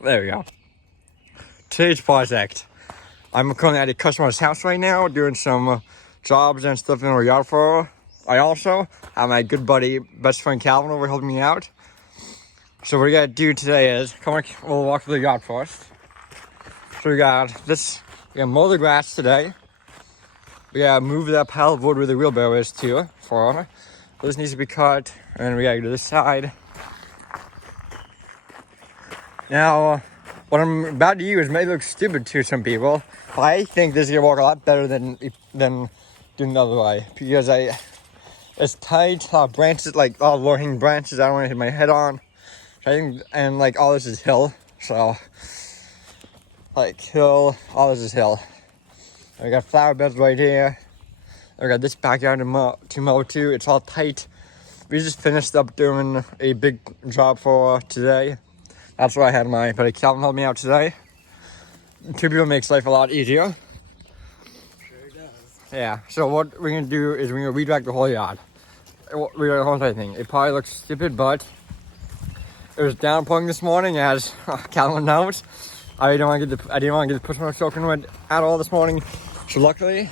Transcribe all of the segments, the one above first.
There we go. Today's project. I'm currently at a customer's house right now doing some jobs and stuff in our yard for her. I also have my good buddy, best friend Calvin over helping me out. So what we gotta do today is, we'll walk through the yard first. So we gotta mow the grass today. We gotta move that pile of wood where the wheelbarrow is too, for her. This needs to be cut, and then we gotta go to this side. Now, what I'm about to use may look stupid to some people. I think this is gonna work a lot better than doing another way, because it's tight, branches, like all low-hanging branches. I don't want to hit my head on. So I think, and like all this is hill, so all this is hill. And we got flower beds right here. And we got this backyard to mow too. It's all tight. We just finished up doing a big job for today. That's why I had my buddy Calvin help me out today. Two people makes life a lot easier. Sure does. Yeah, so what we're gonna do is we're gonna weed whack the whole yard. Weed whack the whole entire thing. It probably looks stupid, but it was downpouring this morning, as Calvin knows. I didn't want to get the push mark soaking wet at all this morning. So luckily,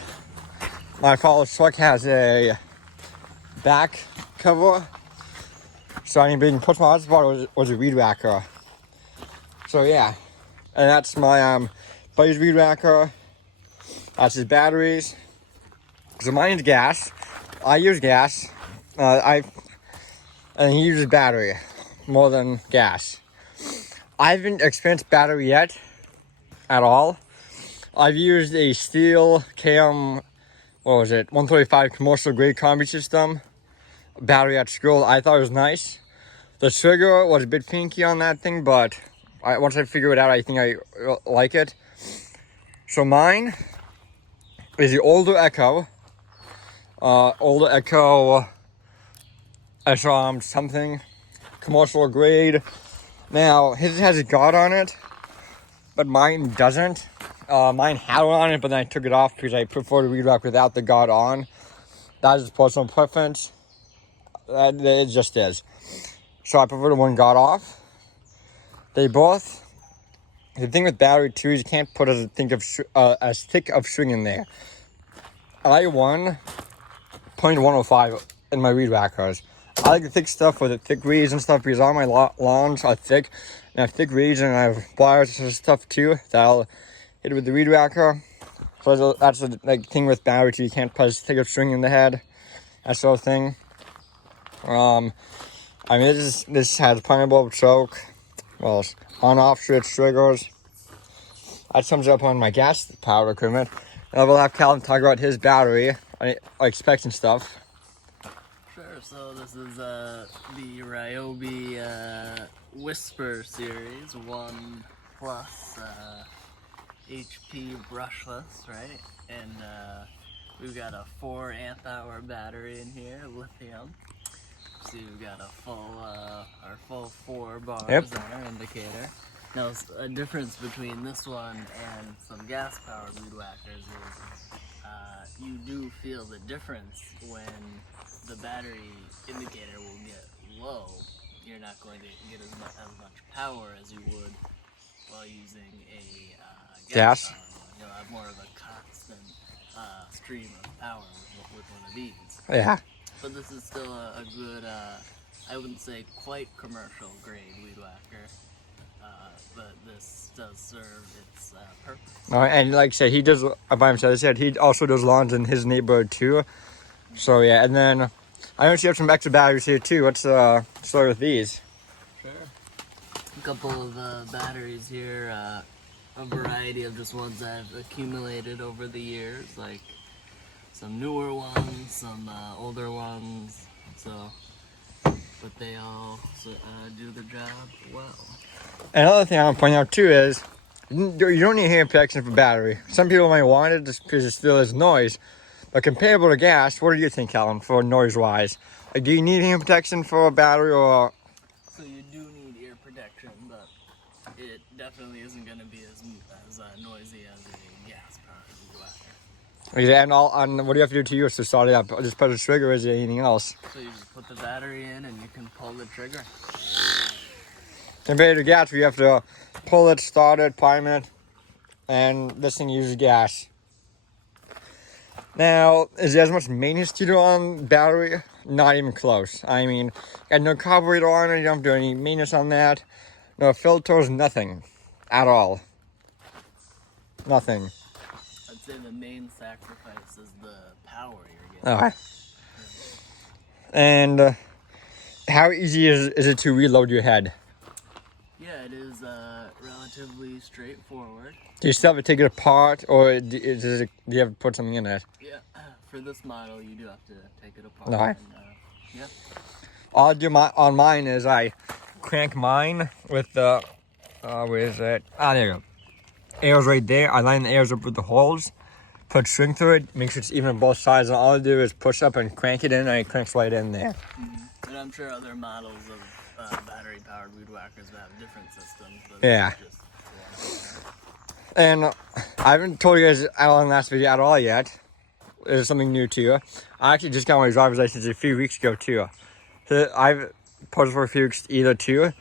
my father's truck has a back cover, so I can push my hotspot was a weed whacker. So yeah, and that's my buddy's weed whacker. That's his batteries. So mine's gas. I use gas. And he uses battery more than gas. I haven't experienced battery yet at all. I've used a steel cam, 135 commercial grade combi system battery at school. I thought it was nice. The trigger was a bit finicky on that thing, but once I figure it out, I think I like it. So mine is the older Echo. Something commercial grade. Now, his has a guard on it, but mine doesn't. Mine had one on it, but then I took it off because I prefer to weed whack without the guard on. That is personal preference. It just is. So I prefer the one guard off. The thing with battery too is you can't put as thick of string in there. I 1.105 in my weed whackers. I like the thick stuff with the thick reeds and stuff because all my lawns are thick. And I have thick reeds and I have wires and stuff too that I'll hit with the weed whacker. So that's the thing with battery too. You can't put as thick of string in the head. That sort of thing. This has pineapple choke. Well, on-off switch triggers. That sums up on my gas powered equipment. And we'll have Calvin talk about his battery, specs and stuff. Sure, so this is the Ryobi Whisper series 1 plus HP brushless, right? And we've got a 4 amp hour battery in here, lithium. So we've got our full 4 bars on our indicator. Now, a difference between this one and some gas-powered weed whackers is you do feel the difference when the battery indicator will get low. You're not going to get as much power as you would while using a gas powered one. You'll have more of a constant stream of power with one of these. Yeah. But this is still a good, I wouldn't say quite commercial grade weed whacker, but this does serve its purpose. And like I said, he does by himself. He said he also does lawns in his neighborhood too. So yeah, and then I noticed you have some extra batteries here too. What's the story with these? Sure. A couple of batteries here, a variety of just ones I've accumulated over the years, like some newer ones, some older ones, but they all do the job well. Another thing I want to point out too is you don't need hearing protection for battery. Some people might want it just because it still is noise, but comparable to gas, what do you think, Calvin, for noise-wise? Do you need hearing protection for a battery or? So you do need ear protection, but it definitely isn't going to be as noisy as a gas-powered weed whacker. And what do you have to do to yours to start it up? Just press the trigger, or is there anything else? So you just put the battery in and you can pull the trigger. Compared to gas, we have to pull it, start it, prime it, and this thing uses gas. Now, is there as much maintenance to do on battery? Not even close. I mean, got no carburetor on it, you don't have to do any maintenance on that. No filters, nothing. At all. Nothing. I'd say the main sacrifice is the power you're getting. Alright. And how easy is it to reload your head? Yeah, it is relatively straightforward. Do you still have to take it apart, or do you have to put something in it? Yeah, for this model, you do have to take it apart. Alright. And, yeah. All I do on mine is I crank mine with the, where is it? Ah, there you go. Airs right there. I line the airs up with the holes, put string through it, make sure it's even on both sides, and all I do is push up and crank it in, and it cranks right in there. Mm-hmm. And I'm sure other models of battery-powered weed whackers will have different systems. But Yeah. Just And I haven't told you guys out on the last video at all yet. There's something new to you. I actually just got my driver's license a few weeks ago too. So I've posted for a few weeks either too.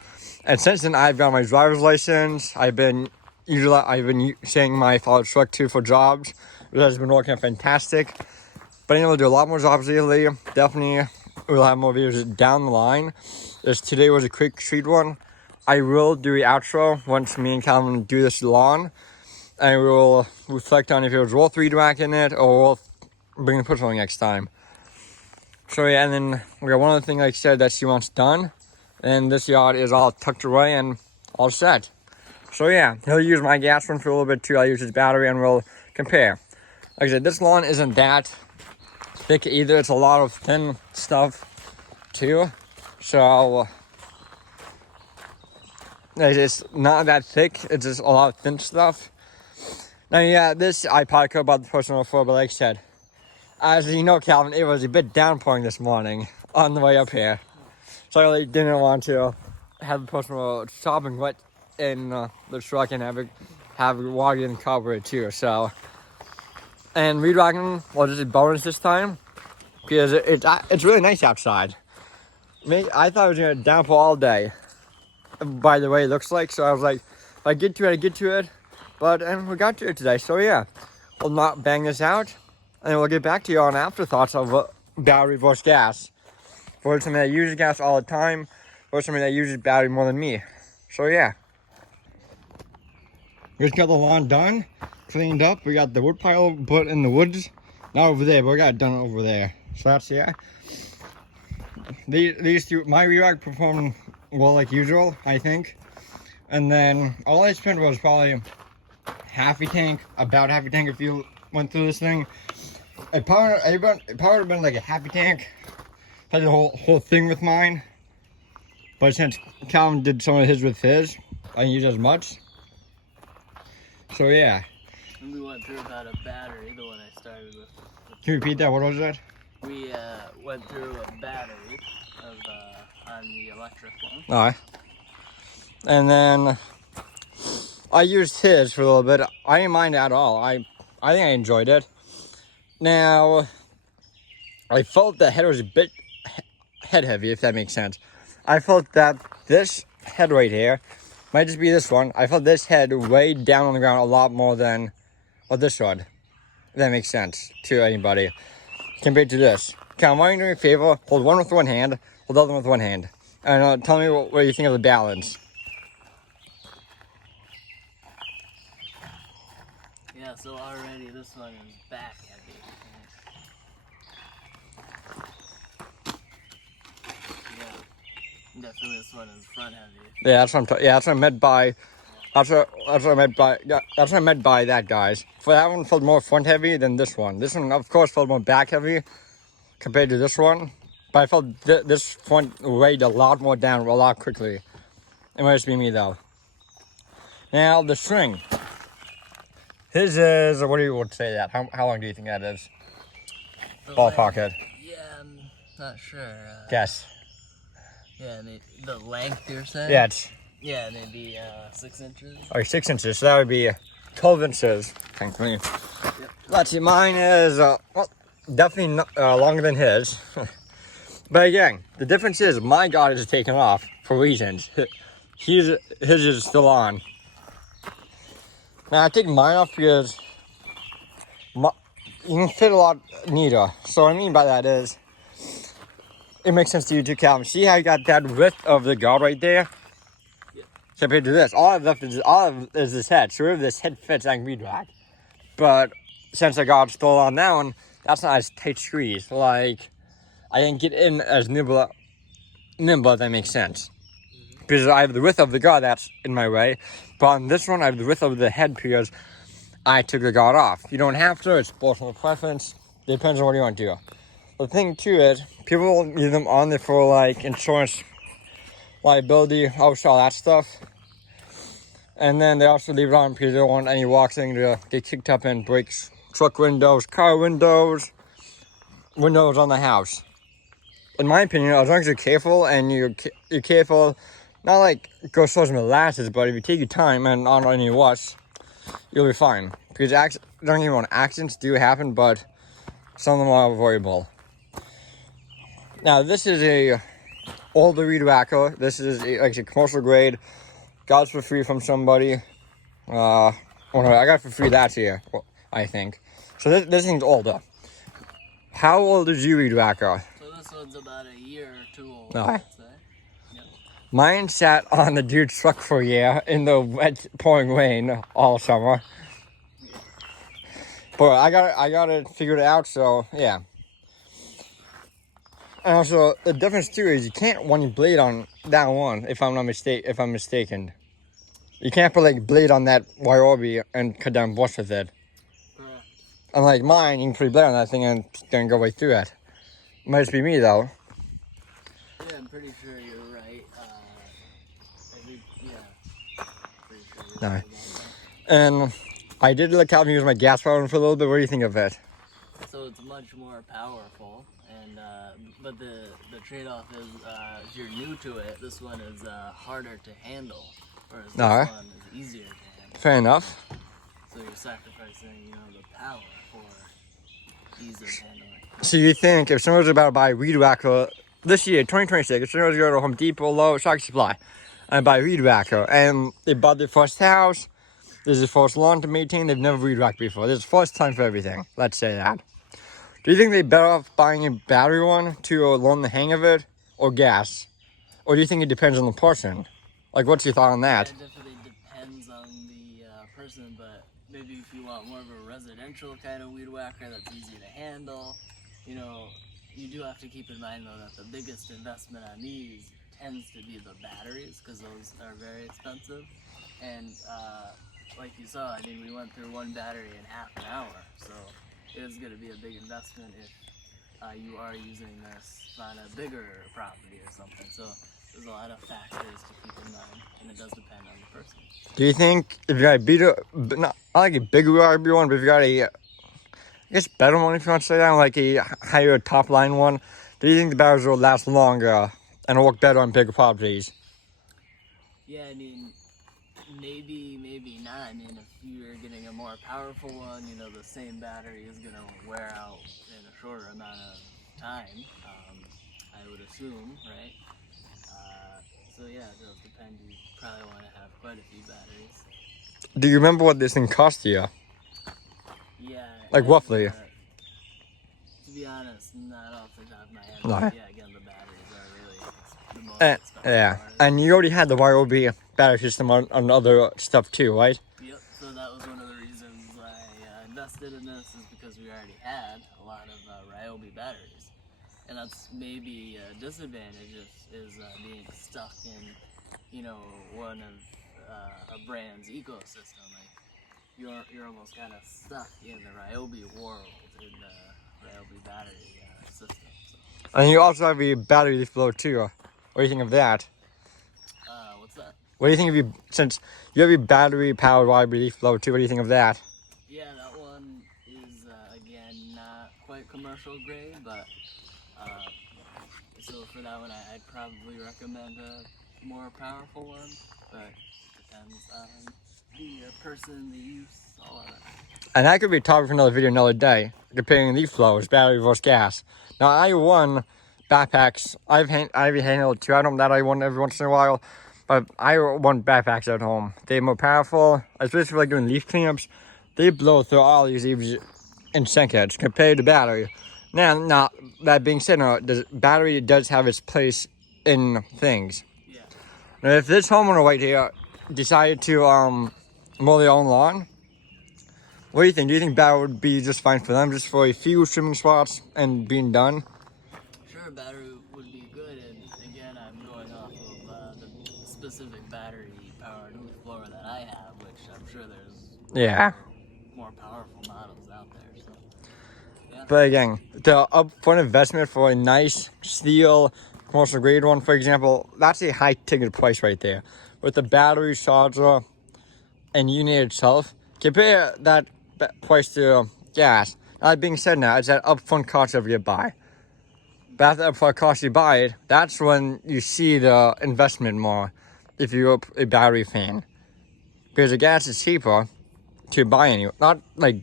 And since then I've got my driver's license. I've been saying my follow truck too for jobs. It has been working fantastic. But I'm able to do a lot more jobs lately. Definitely we'll have more videos down the line. Today was a quick treat one. I will do the outro once me and Calvin do this lawn. And we will reflect on if it was worth weed whacking it or worth bringing the something next time. So yeah, and then we got one other thing like I said that she wants done. And this yard is all tucked away and all set. So yeah, he'll use my gas one for a little bit too. I'll use his battery and we'll compare. Like I said, this lawn isn't that thick either. It's a lot of thin stuff too. So it's not that thick. It's just a lot of thin stuff. Now yeah, this I probably could have bought the personal before, but like I said, as you know, Calvin, it was a bit downpouring this morning on the way up here. So I really didn't want to have the personal shopping wet in the truck and have water in the carburetor too. So, and weed whacking was just a bonus this time because it's really nice outside. I thought it was gonna downpour all day by the way it looks like. So I was like, if I get to it, I get to it. And we got to it today. So yeah, we'll not bang this out. And then we'll get back to you on afterthoughts of battery versus gas. For somebody that uses gas all the time, or somebody that uses battery more than me. So yeah. We just got the lawn done, cleaned up. We got the wood pile put in the woods. Not over there, but we got it done over there. So that's yeah. These two, my weed performed well like usual, I think. And then all I spent was probably about half a tank if you went through this thing. It probably would have been like a half a tank. Had the whole thing with mine. But since Calvin did some of his with his, I didn't use as much. So yeah. And we went through about a battery, the one I started with. Can you repeat that? What was that? We went through a battery on the electric one. Alright. And then I used his for a little bit. I didn't mind it at all. I think I enjoyed it. Now, I felt the head was a bit head heavy, if that makes sense. I felt that this head right here, might just be this one, I felt this head weighed down on the ground a lot more than what this would. If that makes sense to anybody. Compared to this. Come, why don't you do me a favor? Hold one with one hand, hold the other one with one hand. And tell me what you think of the balance. Yeah, so already this one is back heavy. Yeah, definitely this one is front heavy. Yeah, that's what I meant by. That's what I meant by. Yeah, that's what I meant by that, guys. For that one felt more front heavy than this one. This one, of course, felt more back heavy compared to this one. But I felt this front weighed a lot more down a lot quickly. It might just be me though. Now the string. His is, what do you would say that? How long do you think that is? Ballpark it. Yeah, I'm not sure. Guess. Yeah, the length you're saying? Yeah, it's. Yeah, maybe 6 inches. Or 6 inches, so that would be 12 inches, thankfully. Yep. Let's see, mine is, well, definitely longer than his. But again, the difference is my guard is taken off for reasons. his is still on. Now I take mine off because you can fit a lot neater. So what I mean by that is, it makes sense to you too, Calvin. See how you got that width of the guard right there? Yep. Compared to this, all I've left is this head. So if this head fits, I can weed whack. But since the guard's still on that one, that's not as tight squeeze. Like, I didn't get in as nimble, if that makes sense. Because I have the width of the guard that's in my way. But on this one, I have the width of the head because I took the guard off. You don't have to. It's personal preference. Depends on what you want to do. The thing too is, people leave them on there for like insurance, liability, all that stuff. And then they also leave it on because they don't want any walking to get kicked up and breaks truck windows, car windows, windows on the house. In my opinion, as long as you're careful and you're careful, not like go slow as molasses, but if you take your time and not on any watch, you'll be fine. Because don't get me wrong, accidents do happen, but some of them are avoidable. Now this is a older weed whacker. This is like a commercial grade. Got it for free from somebody. I got it for free that year, I think. So this thing's older. How old is your weed whacker? So this one's about a year or two old, No. I'd say. Yep. Mine sat on the dude's truck for a year in the wet, pouring rain all summer. But I got it figured out, so yeah. And also, the difference too is you can't one blade on that one, if I'm mistaken. You can't put like blade on that Wyobi and cut down bush with it. Correct. Unlike mine, you can put a blade on that thing and it's gonna go right through it. Might just be me though. Yeah, I'm pretty sure you're right. I think, yeah. Pretty sure you're No. right. And I did let Calvin use my gas power for a little bit. What do you think of it? So it's much more powerful, and but the trade-off is if you're new to it, this one is harder to handle, whereas this Alright. one is easier to handle. Fair enough. So you're sacrificing, the power for ease of handling. So you think if someone was about to buy a weed whacker this year, 2026, if someone was going to go to Home Depot, Lowe's, Tractor Supply, and buy a weed whacker, and they bought their first house, this is their first lawn to maintain, they've never weed whacked before. This is first time for everything. Let's say that. Do you think they're better off buying a battery one to learn the hang of it, or gas? Or do you think it depends on the person? Like, what's your thought on that? It definitely depends on the person, but maybe if you want more of a residential kind of weed whacker that's easy to handle, you do have to keep in mind though that the biggest investment on these tends to be the batteries, because those are very expensive. And like you saw, we went through one battery in half an hour, so it is going to be a big investment if you are using this on a bigger property or something. So there's a lot of factors to keep in mind, and it does depend on the person. Do you think if you got not like a bigger RB one, but if you got a, I guess better one, if you want to say that, like a higher top line one, do you think the batteries will last longer and work better on bigger properties? Yeah, maybe not. If you're getting a more powerful one, the same battery is going to wear out in a shorter amount of time, I would assume, right? So yeah, it does depend. You probably want to have quite a few batteries. Do you remember what this thing cost you? Yeah. Like roughly? To be honest, not off the top of my head. No. But yeah, again, the batteries are really the most expensive Yeah, part. and you already had the YOB battery system on other stuff too, right? Yep, so that was one of the reasons I invested in this, is because we already had a lot of Ryobi batteries. And that's maybe a disadvantage is being stuck in, one of a brand's ecosystem. Like, you're almost kind of stuck in the Ryobi world, in the Ryobi battery system. So. And you also have a battery leaf blower too. What do you think of that? What's that? What do you think of since you have a battery powered YOB leaf blower too, what do you think of that? Yeah, that one is, again, not quite commercial grade, but so for that one, I'd probably recommend a more powerful one, but it depends on the person, the use, all of that. And that could be a topic for another video another day, comparing leaf blowers, battery versus gas. Now, I won backpacks. I've handled two. I don't that I won every once in a while. But I want backpacks at home. They're more powerful, especially for like doing leaf cleanups. They blow through all these leaves in seconds compared to battery. Now that being said, the battery does have its place in things. Yeah. Now, if this homeowner right here decided to mow their own lawn, what do you think? Do you think battery would be just fine for them, just for a few trimming spots and being done? Sure, battery would be good, and again, I'm going off of the specific battery-powered leaf blower that I have, which I'm sure there's more powerful models out there. So, yeah. But again, the upfront investment for a nice steel commercial grade one, for example, that's a high ticket price right there. With the battery, charger, and unit itself, compare that price to gas. That being said, now it's that upfront cost of your buy. But after the upfront cost you buy it, that's when you see the investment more. If you're a battery fan, because the gas is cheaper to buy anyway. Not like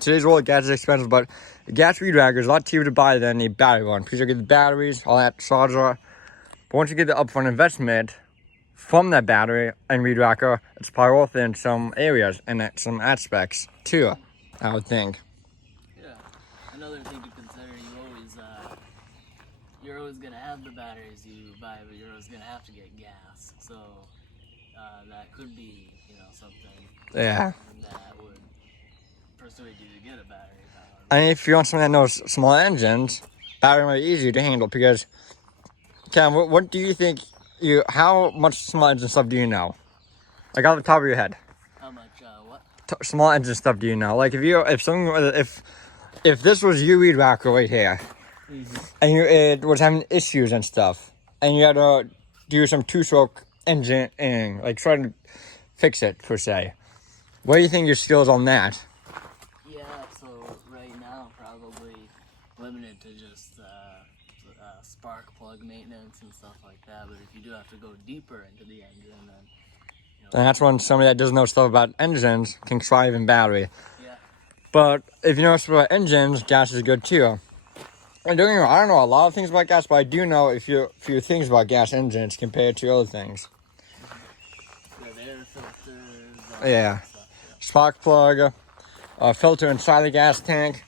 today's world, gas is expensive, but a gas weed whacker is a lot cheaper to buy than a battery one because you get the batteries, all that charger. But once you get the upfront investment from that battery and weed whacker, it's probably worth it in some areas and some aspects too, I would think. Yeah. Another thing to consider, you're always gonna have the batteries you buy, but you're always gonna have to get gas. So that could be, something that would persuade you to get a battery powered. And if you want something that knows small engines, battery might be easier to handle because, Cam, what do you think? How much small engine stuff do you know? Like off the top of your head. How much? What? Small engine stuff do you know? Like if this was your weed whacker right here, and it was having issues and stuff, and you had to do some two-stroke engine and like try to fix it per se, what do you think your skills on that? Yeah, so right now probably limited to just spark plug maintenance and stuff like that. But if you do have to go deeper into the engine, then And that's when somebody that doesn't know stuff about engines can try even battery. Yeah. But if you know stuff about engines, gas is good too. And don't get me wrong, I don't know a lot of things about gas, but I do know a few things about gas engines compared to other things. Good air filters. Yeah. Stuff, Spark plug, filter inside the gas tank.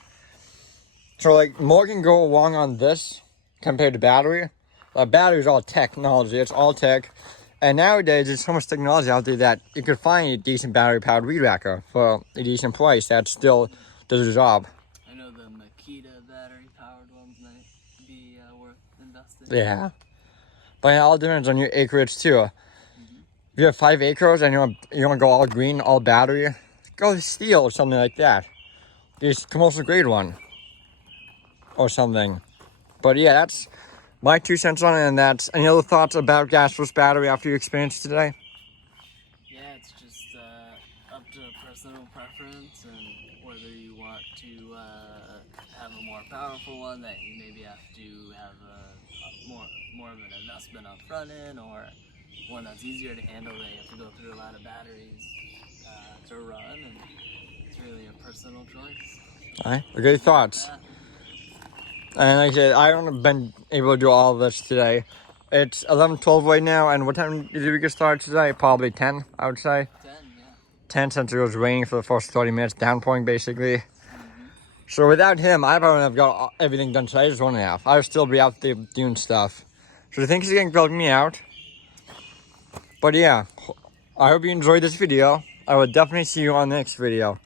So like more can go wrong on this compared to battery. Battery is all technology. It's all tech. And nowadays, there's so much technology out there that you could find a decent battery-powered weed whacker for a decent price that still does the job. I know the Makita battery-powered ones might be worth investing in. Yeah. But it all depends on your acreage, too. If you have 5 acres and you want to go all green, all battery, go with steel or something like that. Just commercial grade one. Or something. But yeah, that's my 2 cents on it, and that's any other thoughts about gas versus battery after your experience today? Yeah, it's just up to personal preference and whether you want to have a more powerful one that you maybe have to have more of an investment up front in, or one that's easier to handle that you have to go through a lot of batteries to run, and it's really a personal choice. All right, great thoughts. And like I said, I haven't been able to do all of this today. It's 11:12 right now, and what time did we get started today? Probably 10, I would say. 10, yeah. 10 since it was raining for the first 30 minutes, downpouring basically. So without him, I probably have got everything done today, just 1.5. I would still be out there doing stuff. So thanks again for helping me out. But yeah, I hope you enjoyed this video. I will definitely see you on the next video.